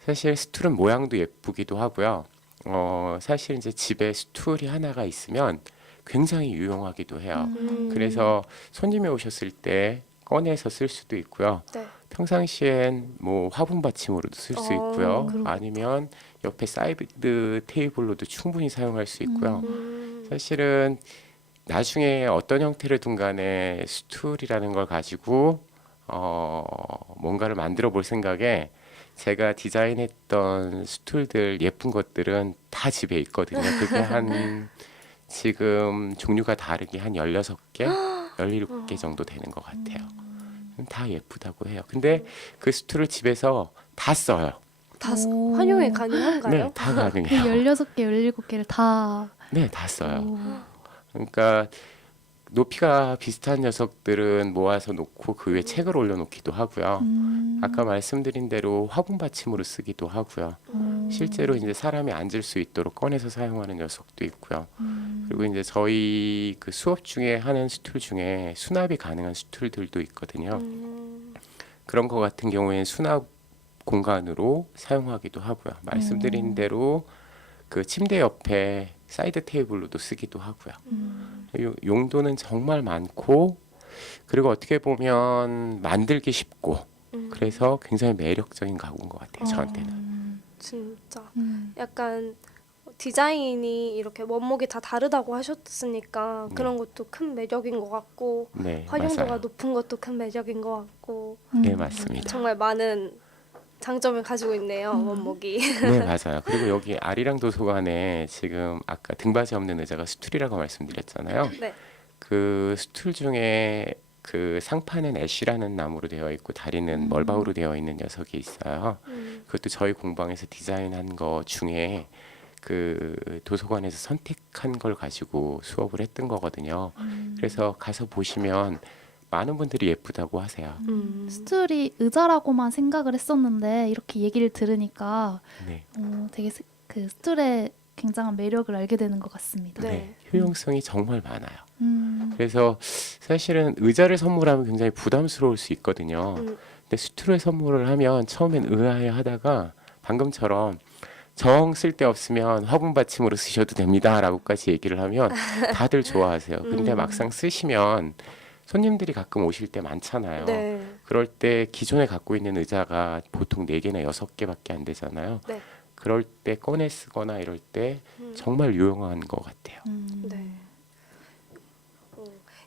사실 스툴은 모양도 예쁘기도 하고요. 사실 이제 집에 스툴이 하나가 있으면 굉장히 유용하기도 해요. 그래서 손님이 오셨을 때 꺼내서 쓸 수도 있고요. 네. 평상시엔 뭐 화분 받침으로도 쓸 수 있고요. 아니면 옆에 사이드 테이블로도 충분히 사용할 수 있고요. 사실은 나중에 어떤 형태를 간에 스툴이라는 걸 가지고 뭔가를 만들어 볼 생각에 제가 디자인했던 스툴들 예쁜 것들은 다 집에 있거든요. 그게 한 지금 종류가 다르게 한 16개, 17개 정도 되는 것 같아요. 다 예쁘다고 해요. 근데 그 스툴을 집에서 다 써요. 다 오. 활용이 가능한가요? 네, 다 그 가능해요. 16개, 17개를 다. 네, 다 써요. 오. 그러니까 높이가 비슷한 녀석들은 모아서 놓고 그 위에 책을 올려놓기도 하고요. 아까 말씀드린 대로 화분 받침으로 쓰기도 하고요. 실제로 이제 사람이 앉을 수 있도록 꺼내서 사용하는 녀석도 있고요. 그리고 이제 저희 그 수업 중에 하는 스툴 중에 수납이 가능한 스툴들도 있거든요. 그런 거 같은 경우에는 수납 공간으로 사용하기도 하고요. 말씀드린 대로 그 침대 옆에 사이드 테이블로도 쓰기도 하고요. 용도는 정말 많고 그리고 어떻게 보면 만들기 쉽고 그래서 굉장히 매력적인 가구인 것 같아요. 저한테는. 진짜 음. 약간 디자인이 이렇게 원목이 다 다르다고 하셨으니까 네. 그런 것도 큰 매력인 것 같고 네, 활용도가 맞아요. 높은 것도 큰 매력인 것 같고 네, 맞습니다. 정말 많은 장점을 가지고 있네요, 원목이. 네, 맞아요. 그리고 여기 아리랑 도서관에 지금 아까 등받이 없는 의자가 스툴이라고 말씀드렸잖아요. 네. 그 스툴 중에 그 상판은 애쉬라는 나무로 되어 있고 다리는 멀바우로 되어 있는 녀석이 있어요. 그것도 저희 공방에서 디자인한 거 중에 그 도서관에서 선택한 걸 가지고 수업을 했던 거거든요. 그래서 가서 보시면 많은 분들이 예쁘다고 하세요. 스툴이 의자라고만 생각을 했었는데 이렇게 얘기를 들으니까 네. 되게 그 스툴의 굉장한 매력을 알게 되는 것 같습니다. 네. 효용성이 정말 많아요. 음. 그래서 사실은 의자를 선물하면 굉장히 부담스러울 수 있거든요. 근데 스툴을 선물을 하면 처음엔 의아해 하다가 방금처럼 정 쓸 데 없으면 화분 받침으로 쓰셔도 됩니다라고까지 얘기를 하면 다들 좋아하세요. 근데 막상 쓰시면 손님들이 가끔 오실 때 많잖아요. 네. 그럴 때 기존에 갖고 있는 의자가 보통 4개나 6개밖에 안 되잖아요. 네. 그럴 때 꺼내 쓰거나 이럴 때 정말 유용한 것 같아요. 네.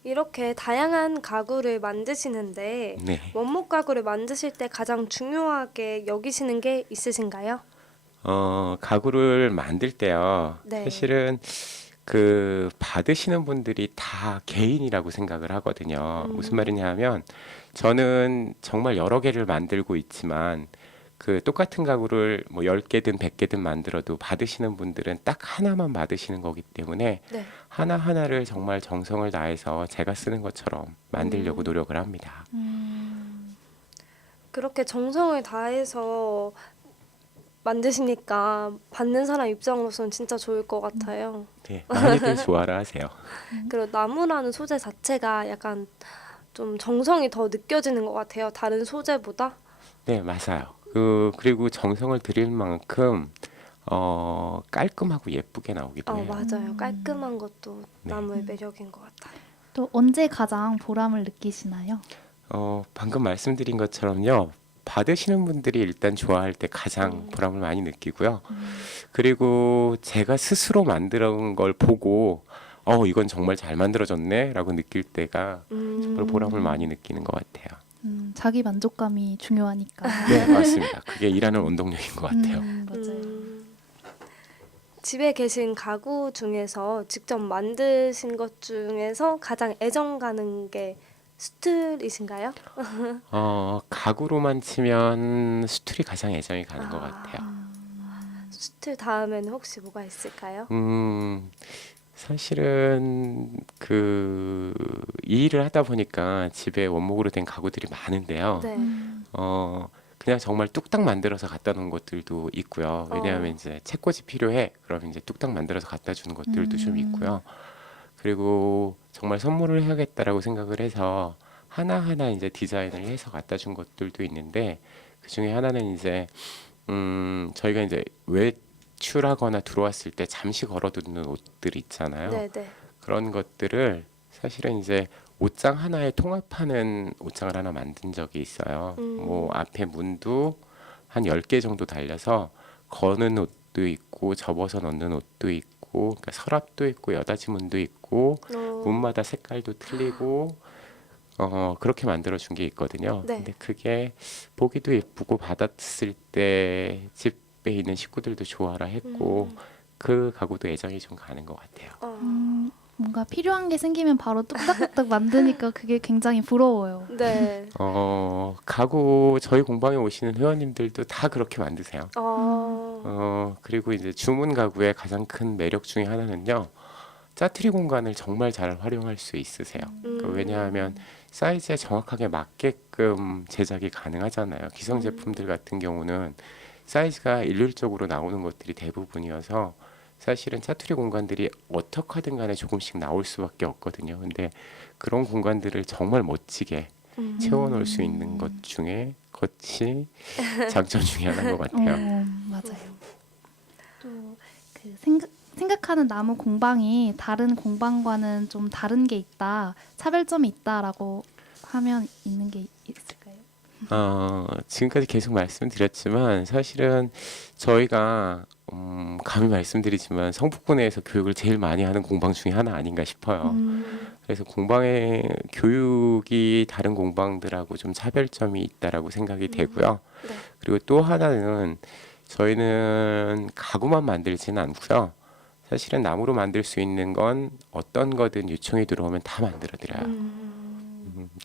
이렇게 다양한 가구를 만드시는데 네. 원목 가구를 만드실 때 가장 중요하게 여기시는 게 있으신가요? 가구를 만들 때요. 네. 사실은 받으시는 분들이 다 개인이라고 생각을 하거든요. 무슨 말이냐면 저는 정말 여러 개를 만들고 있지만 똑같은 가구를 뭐 10개든 100개든 만들어도 받으시는 분들은 딱 하나만 받으시는 거기 때문에 네. 하나하나를 정말 정성을 다해서 제가 쓰는 것처럼 만들려고 노력을 합니다. 그렇게 정성을 다해서 만드시니까 받는 사람 입장으로서는 진짜 좋을 것 같아요. 네, 많이들 좋아를 하세요. 그리고 나무라는 소재 자체가 약간 좀 정성이 더 느껴지는 것 같아요. 다른 소재보다. 네, 맞아요. 그리고 정성을 들일 만큼 깔끔하고 예쁘게 나오기도 해요. 맞아요. 깔끔한 것도 네. 나무의 매력인 것 같아요. 또 언제 가장 보람을 느끼시나요? 방금 말씀드린 것처럼요. 받으시는 분들이 일단 좋아할 때 가장 보람을 많이 느끼고요. 그리고 제가 스스로 만든 걸 보고 이건 정말 잘 만들어졌네 라고 느낄 때가 정말 보람을 많이 느끼는 것 같아요. 자기 만족감이 중요하니까. 네, 맞습니다. 그게 일하는 원동력인 것 같아요. 맞아요. 집에 계신 가구 중에서 직접 만드신 것 중에서 가장 애정 가는 게 수틀이신가요? 가구로만 치면 수틀이 가장 애정이 가는 것 같아요. 수틀 다음에는 혹시 뭐가 있을까요? 사실은 이 일을 하다 보니까 집에 원목으로 된 가구들이 많은데요. 네. 그냥 정말 뚝딱 만들어서 갖다 놓은 것들도 있고요. 왜냐하면 이제 책꽂이 필요해. 그럼 이제 뚝딱 만들어서 갖다 주는 것들도 좀 있고요. 그리고 정말 선물을 해야겠다라고 생각을 해서 하나하나 이제 디자인을 해서 갖다 준 것들도 있는데 그 중에 하나는 이제 저희가 이제 외출하거나 들어왔을 때 잠시 걸어두는 옷들 있잖아요. 네, 네. 그런 것들을 사실은 이제 옷장 하나에 통합하는 옷장을 하나 만든 적이 있어요. 뭐 앞에 문도 한 10개 정도 달려서 거는 옷도 있고 접어서 넣는 옷도 있고 그러니까 서랍도 있고 여닫이 문도 있고 문마다 색깔도 틀리고 그렇게 만들어 준 게 있거든요. 네. 근데 그게 보기도 예쁘고 받았을 때 집에 있는 식구들도 좋아라 했고 그 가구도 애정이 좀 가는 것 같아요. 뭔가 필요한 게 생기면 바로 뚝딱뚝딱 만드니까 그게 굉장히 부러워요. 네. 가구 저희 공방에 오시는 회원님들도 다 그렇게 만드세요. 어, 그리고 이제 주문 가구의 가장 큰 매력 중에 하나는요. 짜투리 공간을 정말 잘 활용할 수 있으세요. 왜냐하면 사이즈에 정확하게 맞게끔 제작이 가능하잖아요. 기성 제품들 같은 경우는 사이즈가 일률적으로 나오는 것들이 대부분이어서 사실은 짜투리 공간들이 어떻게 하든 간에 조금씩 나올 수밖에 없거든요. 근데 그런 공간들을 정말 멋지게 채워놓을 수 있는 것 중에 것이 장점 중에 하나인 것 같아요. 맞아요. 또 생각하는 나무 공방이 다른 공방과는 좀 다른 게 있다, 차별점이 있다라고 하면 있는 게 있을까요? 지금까지 계속 말씀드렸지만 사실은 저희가 감히 말씀드리지만 성북군에서 교육을 제일 많이 하는 공방 중에 하나 아닌가 싶어요. 그래서 공방의 교육이 다른 공방들하고 좀 차별점이 있다라고 생각이 되고요. 네. 그리고 또 하나는 저희는 가구만 만들지는 않고요. 사실은 나무로 만들 수 있는 건 어떤 거든 요청이 들어오면 다 만들어드려요.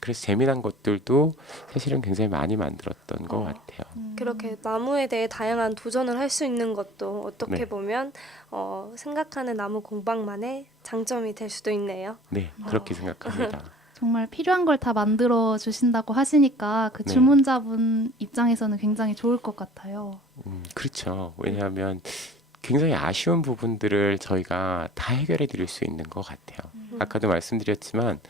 그래서 재미난 것들도 사실은 굉장히 많이 만들었던 것 같아요. 그렇게 나무에 대해 다양한 도전을 할 수 있는 것도 어떻게 네. 보면 생각하는 나무 공방만의 장점이 될 수도 있네요. 네, 그렇게 생각합니다. 정말 필요한 걸 다 만들어 주신다고 하시니까 그 네. 주문자분 입장에서는 굉장히 좋을 것 같아요. 그렇죠. 왜냐하면 굉장히 아쉬운 부분들을 저희가 다 해결해 드릴 수 있는 것 같아요. 아까도 말씀드렸지만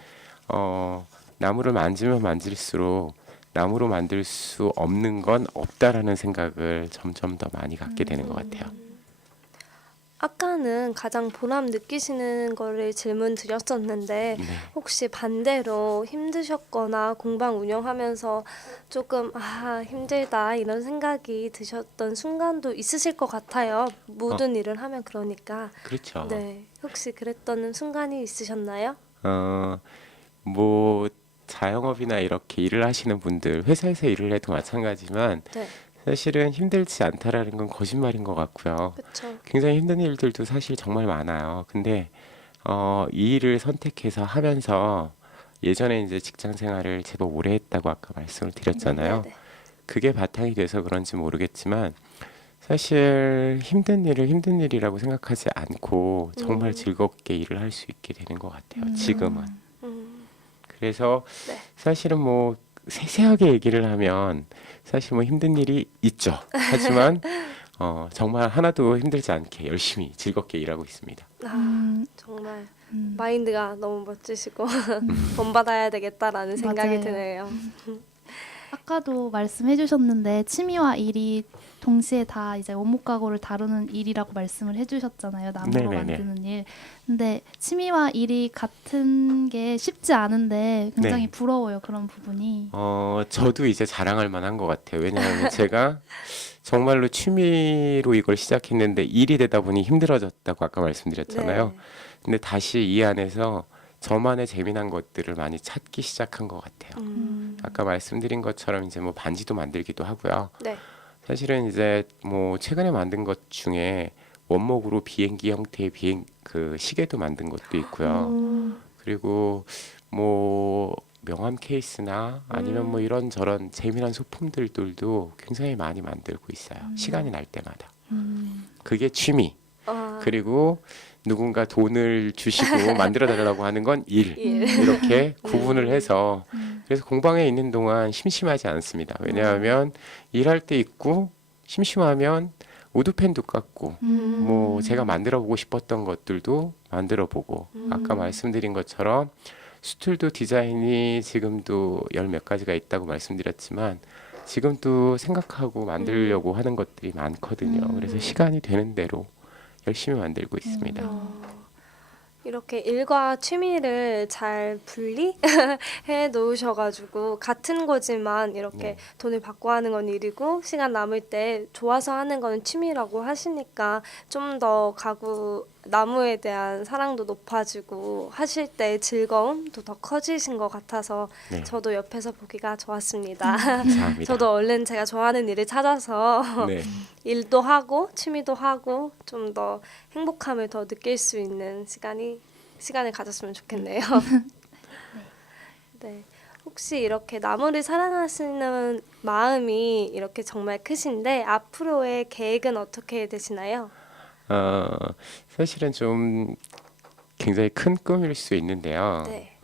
나무를 만지면 만질수록 나무로 만들 수 없는 건 없다라는 생각을 점점 더 많이 갖게 되는 것 같아요. 아까는 가장 보람 느끼시는 거를 질문 드렸었는데 네. 혹시 반대로 힘드셨거나 공방 운영하면서 조금 힘들다 이런 생각이 드셨던 순간도 있으실 것 같아요. 모든 일을 하면 그러니까. 그렇죠. 네. 혹시 그랬던 순간이 있으셨나요? 뭐 자영업이나 이렇게 일을 하시는 분들, 회사에서 일을 해도 마찬가지지만 네. 사실은 힘들지 않다라는 건 거짓말인 것 같고요. 그렇죠. 굉장히 힘든 일들도 사실 정말 많아요. 근데 이 일을 선택해서 하면서 예전에 이제 직장 생활을 제법 오래 했다고 아까 말씀을 드렸잖아요. 네. 그게 바탕이 돼서 그런지 모르겠지만 사실 힘든 일을 힘든 일이라고 생각하지 않고 정말 즐겁게 일을 할 수 있게 되는 것 같아요. 지금은. 그래서 네. 사실은 뭐 세세하게 얘기를 하면 사실 뭐 힘든 일이 있죠. 하지만 정말 하나도 힘들지 않게 열심히 즐겁게 일하고 있습니다. 정말 마인드가 너무 멋지시고 본받아야 되겠다라는 생각이 맞아요. 드네요. 아까도 말씀해 주셨는데 취미와 일이 동시에 다 이제 원목가구를 다루는 일이라고 말씀을 해주셨잖아요. 나무로 네네네. 만드는 일. 근데 취미와 일이 같은 게 쉽지 않은데 굉장히 네. 부러워요. 그런 부분이. 저도 이제 자랑할 만한 것 같아요. 왜냐하면 제가 정말로 취미로 이걸 시작했는데 일이 되다 보니 힘들어졌다고 아까 말씀드렸잖아요. 네. 근데 다시 이 안에서 저만의 재미난 것들을 많이 찾기 시작한 것 같아요. 아까 말씀드린 것처럼 이제 뭐 반지도 만들기도 하고요. 네. 사실은 이제 뭐 최근에 만든 것 중에 원목으로 비행기 형태의 그 시계도 만든 것도 있고요. 그리고 뭐 명함 케이스나 아니면 뭐 이런 저런 재미난 소품들도 굉장히 많이 만들고 있어요. 시간이 날 때마다. 그게 취미. 그리고 누군가 돈을 주시고 만들어 달라고 하는 건 일. 이렇게 구분을 해서 그래서 공방에 있는 동안 심심하지 않습니다. 왜냐하면 일할 때 있고 심심하면 우드펜도 깎고 뭐 제가 만들어 보고 싶었던 것들도 만들어 보고 아까 말씀드린 것처럼 스툴도 디자인이 지금도 열 몇 가지가 있다고 말씀드렸지만 지금도 생각하고 만들려고 하는 것들이 많거든요. 그래서 시간이 되는 대로 열심히 만들고 있습니다. 이렇게 일과 취미를 잘 분리해 놓으셔가지고 같은 거지만 이렇게 네. 돈을 받고 하는 건 일이고 시간 남을 때 좋아서 하는 거는 취미라고 하시니까 좀 더 가구 나무에 대한 사랑도 높아지고 하실 때 즐거움도 더 커지신 것 같아서 네. 저도 옆에서 보기가 좋았습니다. 감사합니다. 저도 얼른 제가 좋아하는 일을 찾아서 네. 일도 하고 취미도 하고 좀 더 행복함을 더 느낄 수 있는 시간을 가졌으면 좋겠네요. 네. 혹시 이렇게 나무를 사랑하시는 마음이 이렇게 정말 크신데 앞으로의 계획은 어떻게 되시나요? 사실은 좀 굉장히 큰 꿈일 수 있는데요. 네.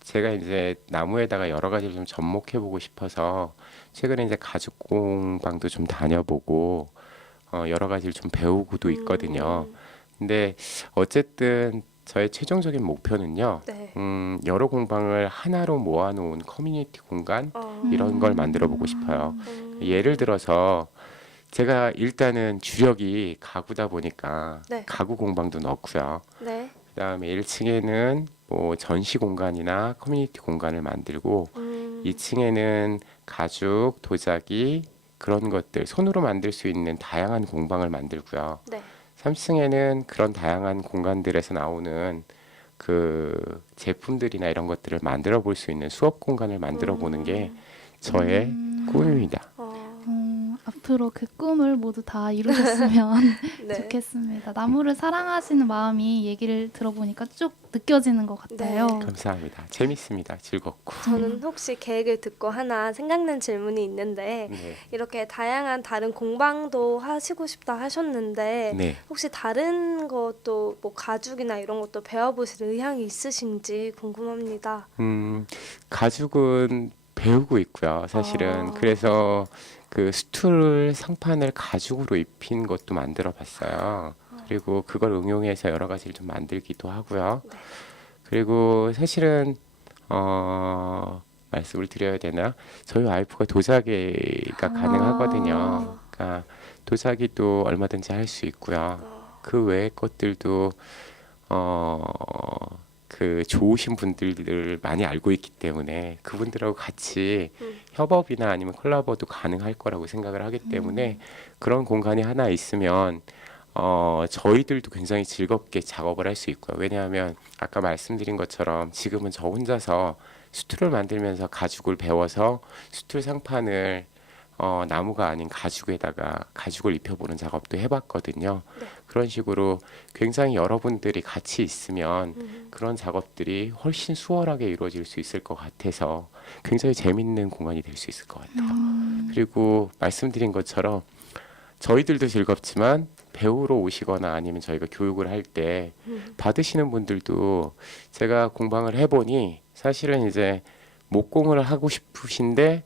제가 이제 나무에다가 여러 가지를 좀 접목해 보고 싶어서 최근에 이제 가죽 공방도 좀 다녀보고 여러 가지를 좀 배우고도 있거든요. 근데 어쨌든 저의 최종적인 목표는요. 네. 여러 공방을 하나로 모아놓은 커뮤니티 공간 이런 걸 만들어 보고 싶어요. 예를 들어서 제가 일단은 주력이 가구다 보니까 네. 가구 공방도 넣고요. 네. 그다음에 1층에는 뭐 전시 공간이나 커뮤니티 공간을 만들고 2층에는 가죽, 도자기 그런 것들 손으로 만들 수 있는 다양한 공방을 만들고요. 네. 3층에는 그런 다양한 공간들에서 나오는 그 제품들이나 이런 것들을 만들어 볼 수 있는 수업 공간을 만들어 보는 게 저의 꿈입니다. 앞으로 그 꿈을 모두 다 이루셨으면 네. 좋겠습니다. 나무를 사랑하시는 마음이 얘기를 들어보니까 쭉 느껴지는 것 같아요. 네. 감사합니다. 재밌습니다. 즐겁고. 저는 혹시 계획을 듣고 하나 생각난 질문이 있는데 네. 이렇게 다양한 다른 공방도 하시고 싶다 하셨는데 네. 혹시 다른 것도 뭐 가죽이나 이런 것도 배워보실 의향이 있으신지 궁금합니다. 가죽은 배우고 있고요. 사실은 그래서 그 스툴 상판을 가죽으로 입힌 것도 만들어 봤어요. 그리고 그걸 응용해서 여러 가지를 좀 만들기도 하고요. 네. 그리고 사실은 말씀을 드려야 되나? 저희 와이프가 도자기가 가능하거든요. 그러니까 도자기도 얼마든지 할 수 있고요. 그 외의 것들도 그 좋으신 분들을 많이 알고 있기 때문에 그분들하고 같이 협업이나 아니면 콜라보도 가능할 거라고 생각을 하기 때문에 그런 공간이 하나 있으면 저희들도 굉장히 즐겁게 작업을 할 수 있고요. 왜냐하면 아까 말씀드린 것처럼 지금은 저 혼자서 수툴을 만들면서 가죽을 배워서 수툴 상판을 나무가 아닌 가죽에다가 가죽을 입혀보는 작업도 해봤거든요. 네. 그런 식으로 굉장히 여러분들이 같이 있으면 그런 작업들이 훨씬 수월하게 이루어질 수 있을 것 같아서 굉장히 재밌는 공간이 될 수 있을 것 같아요. 그리고 말씀드린 것처럼 저희들도 즐겁지만 배우러 오시거나 아니면 저희가 교육을 할 때 받으시는 분들도 제가 공방을 해보니 사실은 이제 목공을 하고 싶으신데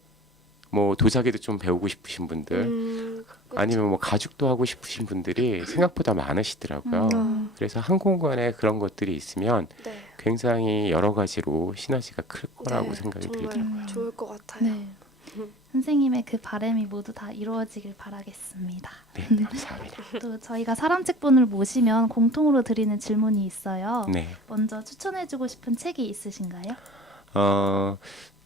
뭐 도자기도 좀 배우고 싶으신 분들 그쵸. 아니면 뭐 가죽도 하고 싶으신 분들이 생각보다 많으시더라고요. 그래서 한 공간에 그런 것들이 있으면 네. 굉장히 여러 가지로 시너지가 클 거라고 네, 생각이 정말 들더라고요. 좋을 것 같아요. 네. 선생님의 그 바람이 모두 다 이루어지길 바라겠습니다. 네, 감사합니다. 또 저희가 사람책분을 모시면 공통으로 드리는 질문이 있어요. 네. 먼저 추천해주고 싶은 책이 있으신가요?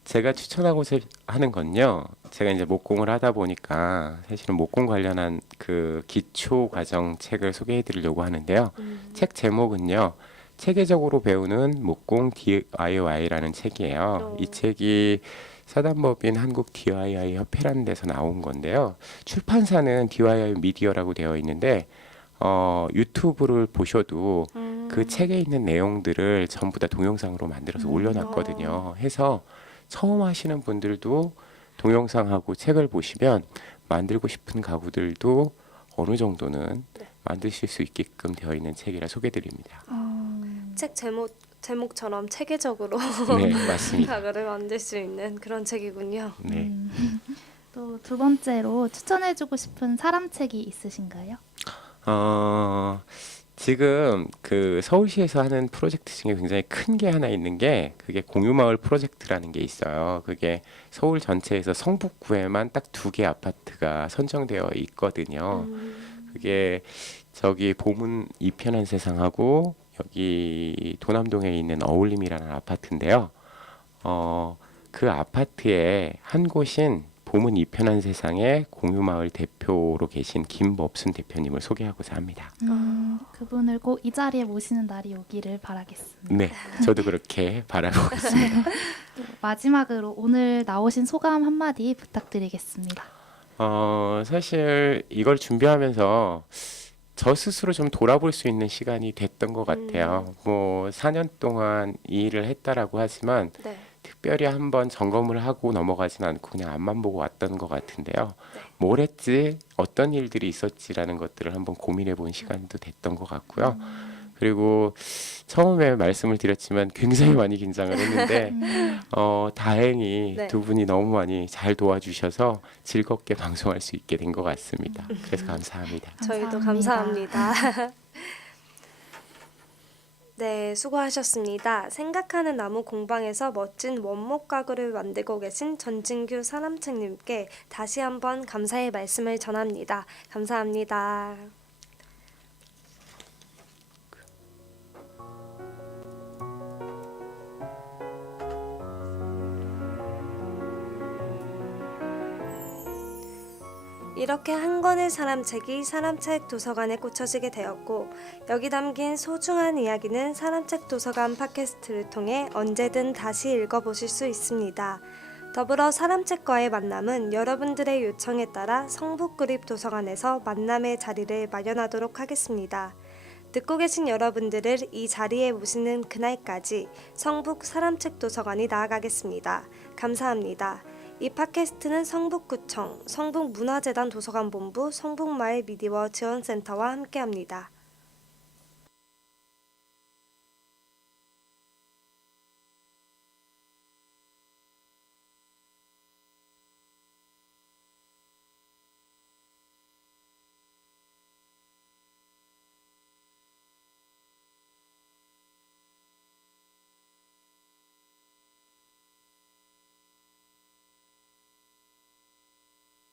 제가 추천하고 하는 건요. 제가 이제 목공을 하다 보니까 사실은 목공 관련한 그 기초 과정 책을 소개해 드리려고 하는데요. 책 제목은요. 체계적으로 배우는 목공 DIY라는 책이에요. 이 책이 사단법인 한국 DIY 협회라는 데서 나온 건데요. 출판사는 DIY 미디어라고 되어 있는데 유튜브를 보셔도 그 책에 있는 내용들을 전부 다 동영상으로 만들어서 올려놨거든요. 해서 처음 하시는 분들도 동영상하고 책을 보시면 만들고 싶은 가구들도 어느 정도는 만드실 수 있게끔 되어 있는 책이라 소개드립니다. 책 제목처럼 체계적으로 네, 맞습니다. 가구를 만들 수 있는 그런 책이군요. 네. 또 두 번째로 추천해주고 싶은 사람책이 있으신가요? 지금 그 서울시에서 하는 프로젝트 중에 굉장히 큰 게 하나 있는 게 그게 공유마을 프로젝트라는 게 있어요. 그게 서울 전체에서 성북구에만 딱 2개 아파트가 선정되어 있거든요. 그게 저기 보문 이편한 세상하고 여기 도남동에 있는 어울림이라는 아파트인데요. 그 아파트에 한 곳인 보문 이편한 세상의 공유마을 대표로 계신 김법순 대표님을 소개하고자 합니다. 그분을 꼭 이 자리에 모시는 날이 오기를 바라겠습니다. 네, 저도 그렇게 바라고 있습니다. 또 마지막으로 오늘 나오신 소감 한마디 부탁드리겠습니다. 사실 이걸 준비하면서 저 스스로 좀 돌아볼 수 있는 시간이 됐던 것 같아요. 뭐 4년 동안 이 일을 했다라고 하지만 네. 특별히 한번 점검을 하고 넘어가진 않고 그냥 앞만 보고 왔던 것 같은데요. 뭘 했지, 어떤 일들이 있었지라는 것들을 한번 고민해 본 시간도 됐던 것 같고요. 그리고 처음에 말씀을 드렸지만 굉장히 많이 긴장을 했는데 다행히 네. 두 분이 너무 많이 잘 도와주셔서 즐겁게 방송할 수 있게 된 것 같습니다. 그래서 감사합니다. 저희도 감사합니다. 감사합니다. 네, 수고하셨습니다. 생각하는 나무 공방에서 멋진 원목 가구를 만들고 계신 전진규 사람책님께 다시 한번 감사의 말씀을 전합니다. 감사합니다. 이렇게 한 권의 사람책이 사람책 도서관에 꽂혀지게 되었고 여기 담긴 소중한 이야기는 사람책 도서관 팟캐스트를 통해 언제든 다시 읽어보실 수 있습니다. 더불어 사람책과의 만남은 여러분들의 요청에 따라 성북구립도서관에서 만남의 자리를 마련하도록 하겠습니다. 듣고 계신 여러분들을 이 자리에 모시는 그날까지 성북 사람책 도서관이 나아가겠습니다. 감사합니다. 이 팟캐스트는 성북구청, 성북문화재단 도서관본부, 성북마을 미디어 지원센터와 함께합니다.